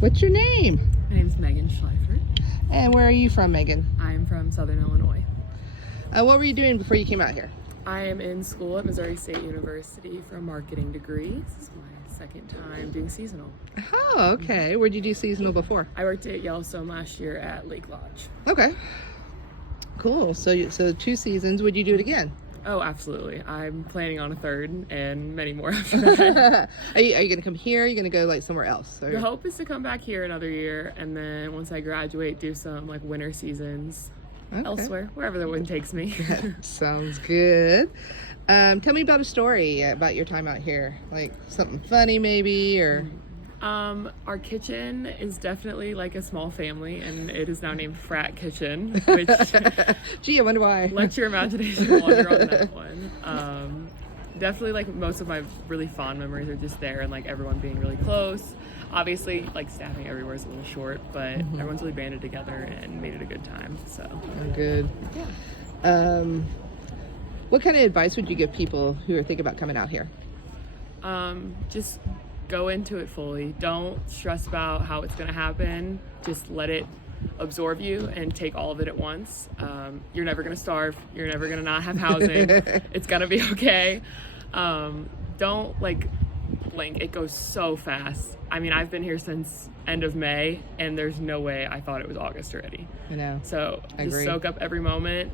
What's your name? My name is Megan Schleifer. And where are you from, Megan? I'm from Southern Illinois. What were you doing before you came out here? I am in school at Missouri State University for a marketing degree. This is my second time doing seasonal. Oh, okay. Where'd you do seasonal before? I worked at Yellowstone last year at Lake Lodge. Okay. Cool. So 2 seasons. Would you do it again? Oh, absolutely. I'm planning on a third and many more after that. Are you going to come here? Or are you going to go like somewhere else? Or? The hope is to come back here another year, and then once I graduate, do some like winter seasons elsewhere, wherever the wind takes me. Sounds good. Tell me about a story about your time out here, like something funny maybe, or... Our kitchen is definitely like a small family, and it is now named Frat Kitchen, which gee, I wonder why. Let your imagination wander on that one. Definitely like most of my really fond memories are just there, and like everyone being really close. Obviously like staffing everywhere is a little short, but everyone's really banded together and made it a good time, so. Oh, good. Yeah. What kind of advice would you give people who are thinking about coming out here? Just go into it fully. Don't stress about how it's going to happen. Just let it absorb you and take all of it at once. You're never going to starve. You're never going to not have housing. It's going to be okay. Don't like blink. It goes so fast. I mean, I've been here since end of May, and there's no way I thought it was August already. I know. So just soak up every moment.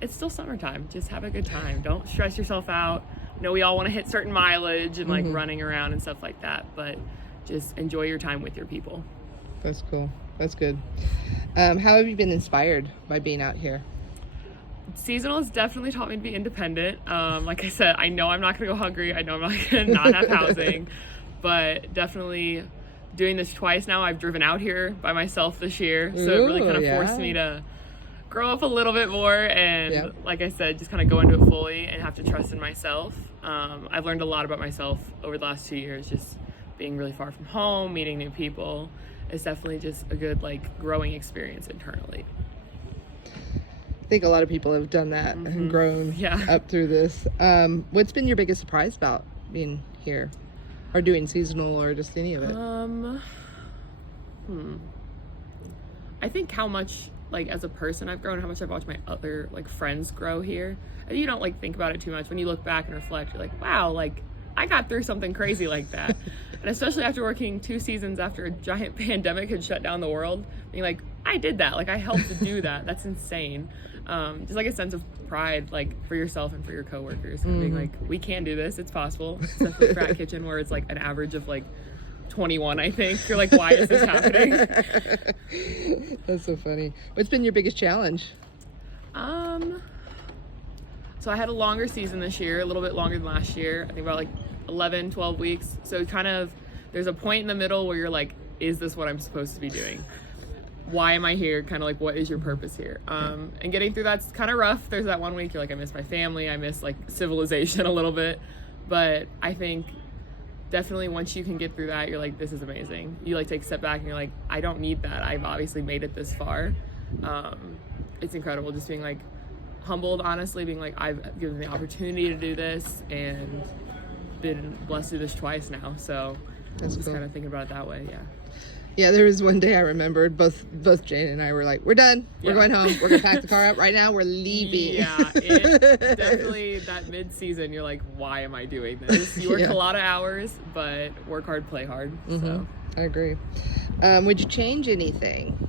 It's still summertime. Just have a good time. Don't stress yourself out. I know we all want to hit certain mileage and like running around and stuff like that, but just enjoy your time with your people. That's cool. That's good. How have you been inspired by being out here? Seasonal has definitely taught me to be independent. Like I said, I know I'm not going to go hungry. I know I'm not going to not have housing, but definitely doing this twice now. I've driven out here by myself this year, so it really kind of forced me to grow up a little bit more, and like I said, just kind of go into it fully and have to trust in myself. I've learned a lot about myself over the last 2 years, just being really far from home, meeting new people. It's definitely just a good like growing experience internally. I think a lot of people have done that and grown up through this. What's been your biggest surprise about being here or doing seasonal or just any of it? I think how much like as a person I've grown, how much I've watched my other like friends grow here. And you don't like think about it too much. When you look back and reflect, you're like, wow, like I got through something crazy like that. And especially after working 2 seasons after a giant pandemic had shut down the world, being like, I did that. Like I helped to do that. That's insane. Just like a sense of pride, like for yourself and for your coworkers, and being like, we can do this. It's possible. Except for Frat Kitchen, where it's like an average of like 21, I think. You're like, why is this happening? That's so funny. What's been your biggest challenge? So I had a longer season this year, a little bit longer than last year. I think about like 11, 12 weeks. So kind of, there's a point in the middle where you're like, is this what I'm supposed to be doing? Why am I here? Kind of like, what is your purpose here? And getting through that's kind of rough. There's that 1 week you're like, I miss my family. I miss like civilization a little bit. But I think definitely once you can get through that, you're like, this is amazing. You like take a step back and you're like, I don't need that. I've obviously made it this far. It's incredible just being like humbled, honestly, being like, I've given the opportunity to do this and been blessed to do this twice now. So that's just cool. kind of thinking about it that way. Yeah, there was one day I remembered both Jane and I were like, we're done. We're going home. We're going to pack the car up right now. We're leaving. Yeah, it definitely that mid-season, you're like, why am I doing this? You work a lot of hours, but work hard, play hard. So I agree. Would you change anything?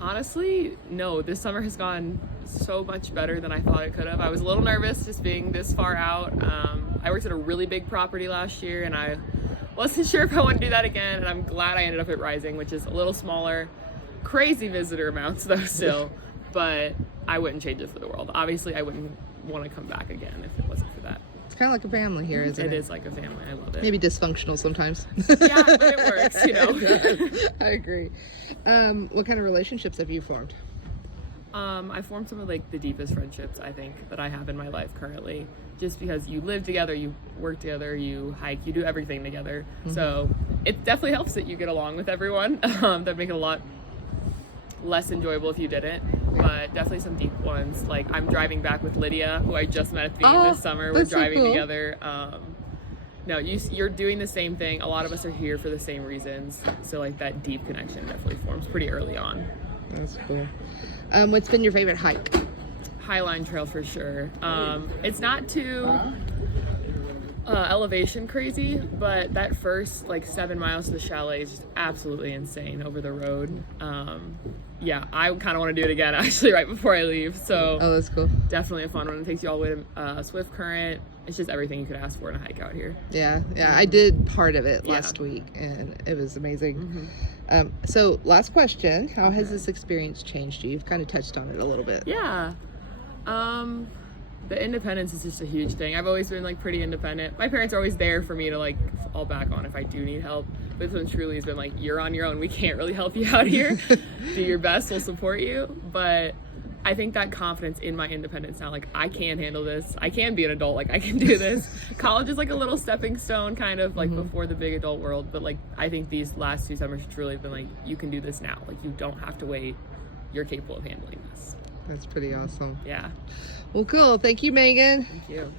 Honestly, no. This summer has gone so much better than I thought it could have. I was a little nervous just being this far out. I worked at a really big property last year, and I wasn't sure if I want to do that again, and I'm glad I ended up at Rising, which is a little smaller. Crazy visitor amounts though still, but I wouldn't change it for the world. Obviously, I wouldn't want to come back again if it wasn't for that. It's kind of like a family here, isn't it? It is like a family. I love it. Maybe dysfunctional sometimes. Yeah, but it works, you know. I agree. What kind of relationships have you formed? I formed some of like the deepest friendships I think that I have in my life currently, just because you live together, you work together, you hike, you do everything together. So it definitely helps that you get along with everyone. That make it a lot less enjoyable if you didn't, but definitely some deep ones. Like I'm driving back with Lydia, who I just met at the beginning of this summer. We're driving together. No, you're doing the same thing. A lot of us are here for the same reasons. So like that deep connection definitely forms pretty early on. That's cool. What's been your favorite hike? Highline Trail for sure. It's not too elevation crazy, but that first like 7 miles to the chalet is just absolutely insane over the road. Yeah, I kind of want to do it again actually right before I leave. So oh, that's cool. Definitely a fun one. It takes you all the way to Swift Current. It's just everything you could ask for in a hike out here. Yeah, I did part of it last week, and it was amazing. So last question, how has this experience changed you? You've kind of touched on it a little bit. Yeah. The independence is just a huge thing. I've always been like pretty independent. My parents are always there for me to like fall back on if I do need help. But this one truly has been like, you're on your own. We can't really help you out here. Do your best. We'll support you. But I think that confidence in my independence now, like I can handle this. I can be an adult. Like I can do this. College is like a little stepping stone kind of like before the big adult world. But like, I think these last 2 summers have truly been like, you can do this now. Like you don't have to wait. You're capable of handling this. That's pretty awesome. Yeah. Well, cool. Thank you, Megan. Thank you.